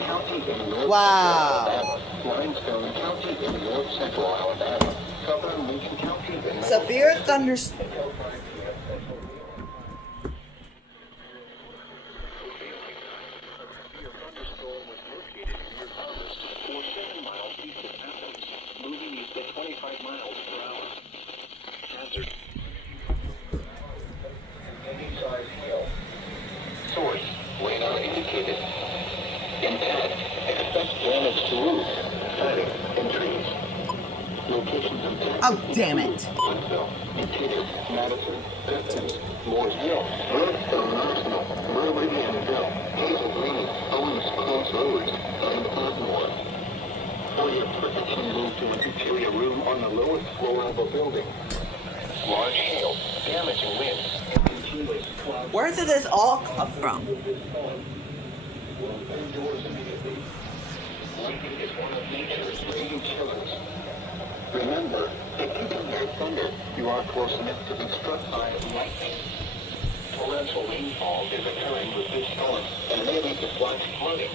County in north Wow. Alabama. Limestone County in north central Alabama. Southern Lincoln County in Severe thunderstorm. was located near Harvest, 7 miles east of Athens, moving east at 25 miles per hour. Hazard. Any size hail. Source. Radar indicated. Intent. Expect damage to roofs, siding, and trees. Locations of death. Oh, damn it. Woodville, Decatur, Madison, Bethany, Moores Hill, Redstone Arsenal, Meridianville, Hazel Green, Owens Crossroads, and Ardmore. For your protection, move to an interior room on the lowest floor of a building. Large hail, damaging winds, and continuous cloud. Where did this all come from? Lightning is one of nature's leading killers. Remember, if you can hear thunder, you are close enough to be struck by lightning. Torrential rainfall is occurring with this storm and may lead to flash flooding.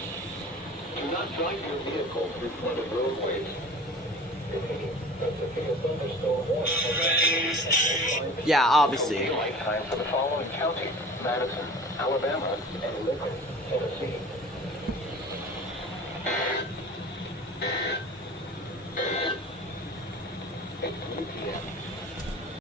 Do not drive your vehicle through flooded roadways. Yeah, obviously. Lifetime for the following counties: Madison, Alabama, and Lincoln, Tennessee.